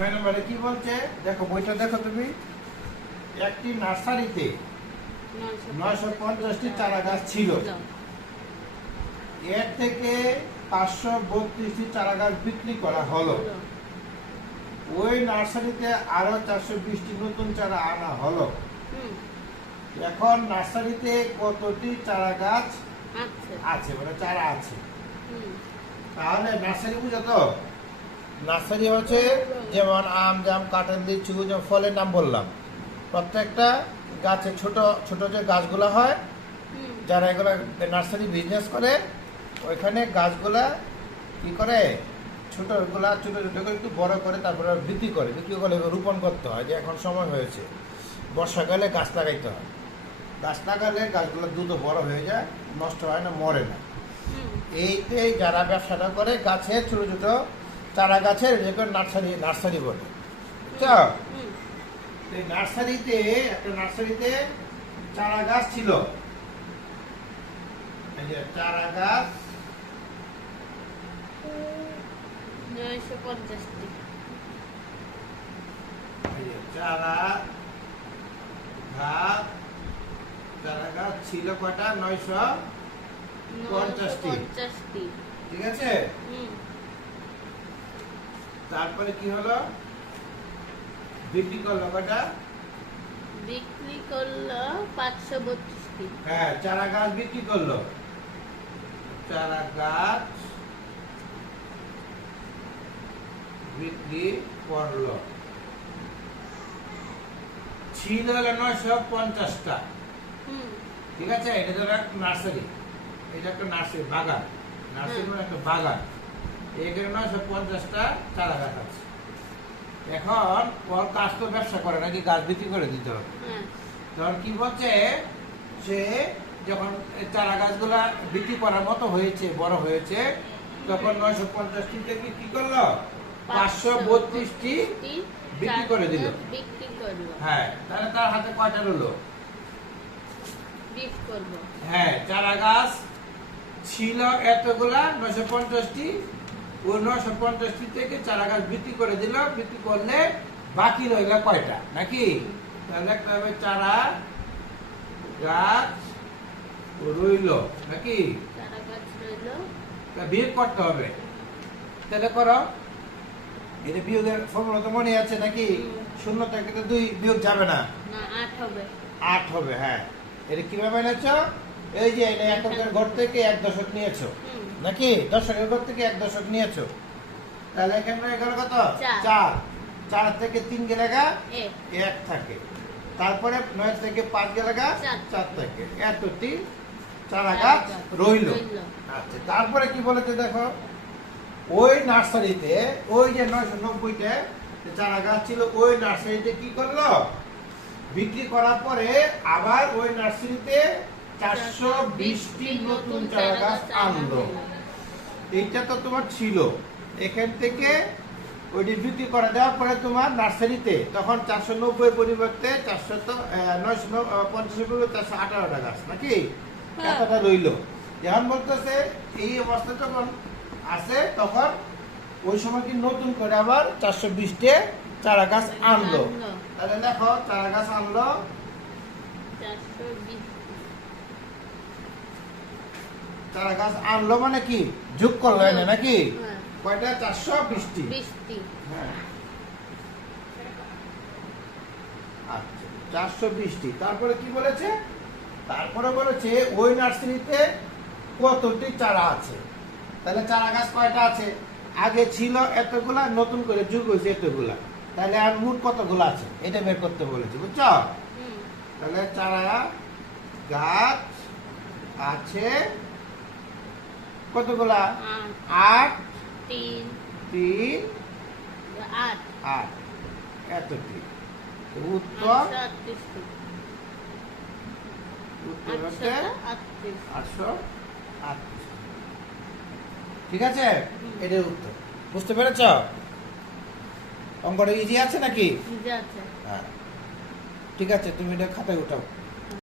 6 নম্বরে কি বলছে দেখো, বইটা দেখো তুমি। একটি নার্সারিতে 950টি চারা গাছ ছিল। এর থেকে 532টি চারা গাছ বিক্রি করা হলো। ওই নার্সারিতে আরো 420টি নতুন চারা আনা হলো। এখন নার্সারিতে কতটি চারা গাছ আছে, মানে চারা আছে? তাহলে নার্সারি বুঝো তো? নার্সারি হচ্ছে যেমন আম, জাম, কাঁঠাল, লিচু, যেমন ফলের নাম বললাম। প্রত্যেকটা গাছে ছোট ছোট যে গাছগুলো হয়, যারা এগুলো নার্সারি বিজনেস করে, ওইখানে গাছগুলা কি করে, ছোটগুলা ছোট ছোট করে একটু বড় করে তারপরে বিক্রি করে রোপণ করতে হয়। যে এখন সময় হয়েছে, বর্ষাকালে গাছ লাগাইতে হয়। গাছ লাগালে গাছগুলো দ্রুত বড় হয়ে যায়, নষ্ট হয় না, মরে না। এইতে যারা ব্যবসাটা করে গাছের ছোট ছোট চারা গাছের নার্সারি বলে। বুঝছো? এই নার্সারিতে একটা নার্সারিতে চারা গাছ ছিল। এই যে চারা গাছ 950টি। এই যে চারা গাছ ছিল কয়টা? 950টি। ঠিক আছে। তারপরে কি হলো? বিক্রি করলো কয়টা? বিক্রি করলো 532টি। হ্যাঁ, চারা গাছ বিক্রি করলো। চারা গাছ বিক্রি করলো। ছিল 950টা। ঠিক আছে। এটা তো একটা নার্সারি, এটা একটা নার্সারি বাগান। নার্সারি মানে একটা বাগান। এখানে 950টা চারা গাছ আছে। এখন ওর কাজ তো ব্যবসা করে নাকি, গাছ বিক্রি করে দিতে হবে। তখন কি বলছে, সে যখন চারা গাছগুলা বিক্রি করার মতো হয়েছে, বড় হয়েছে, তখন 950টি থেকে কি করলো? 532টি বিক্রি করে দিল। হ্যাঁ, তাহলে তার হাতে কয়টা রইলো? হ্যাঁ, চারা গাছ ছিল এতগুলা 950টি। ওই 950টি থেকে চারা গাছ বিক্রি করে দিল। বিক্রি করলে বাকি রইল কয়টা নাকি? তাহলে একটা হবে চারা গাছ রইল নাকি? বিয়োগ করতে হবে। তাহলে করো। এটা বিয়োগের ফর্মুলা তো মনে আছে নাকি? 0 থেকে তো 2 বিয়োগ যাবে না, 8 হবে। হ্যাঁ, এটা কিভাবে এনেছো? এই যে এককের ঘর থেকে 1 দশক নিয়েছো নাকি? দশকের ঘর থেকে 1 দশক নিয়েছো। তাহলে এখানে এখানে কত? 4। 4 থেকে 3 গেলে 1 থাকে। তারপরে 9 থেকে 5 গেলে 4 থাকে। এতটি চারা গাছ রইল। আচ্ছা, তারপরে কি বলেছে দেখো, ওই নার্সারিতে ওই যে 990টা চারা গাছ ছিল, ওই নার্সারিতে কি করলো? বিক্রি করার পরে আবার ওই নার্সারিতে 420টি নতুন চারা গাছ আনলো। এইটা তো তোমার ছিল। এখান থেকে ওইটি বিক্রি করে দেওয়ার পরে তোমার নার্সারিতে তখন 490 পরিবর্তে 950 418টা গাছ নাকি? এতটা রইল। যখন বলতেছে এই অবস্থা যখন আছে, তখন ওই সময় কি নতুন করে আবার 420টা চারা গাছ আনলো। তাহলে দেখো, চারা গাছ আনলো 420। চারা গাছ আনলো মানে কি? যোগ করলো এনে নাকি? কয়টা? 420টি। হ্যাঁ, আচ্ছা, 420টি। তারপরে কি বলেছে? তারপরে বলেছে ওই নার্সারিতে কতটি চারা আছে। তাহলে চারা গাছ কয়টা আছে? আগে ছিল এতগুলা, নতুন করে যোগ হয়েছে এতগুলা। তাহলে আর মোট কতগুলো আছে এটা বের করতে বলেছে। বুঝছো? তাহলে চারা গাছ আছে কতগুলা? 8 3 8 এতটি। উত্তর হচ্ছে 838। ঠিক আছে, এটার উত্তর। বুঝতে পেরেছ? অঙ্কটা ইজি আছে নাকি? ইজি আছে। হ্যাঁ, ঠিক আছে, তুমি এটা খাতায় উঠাও।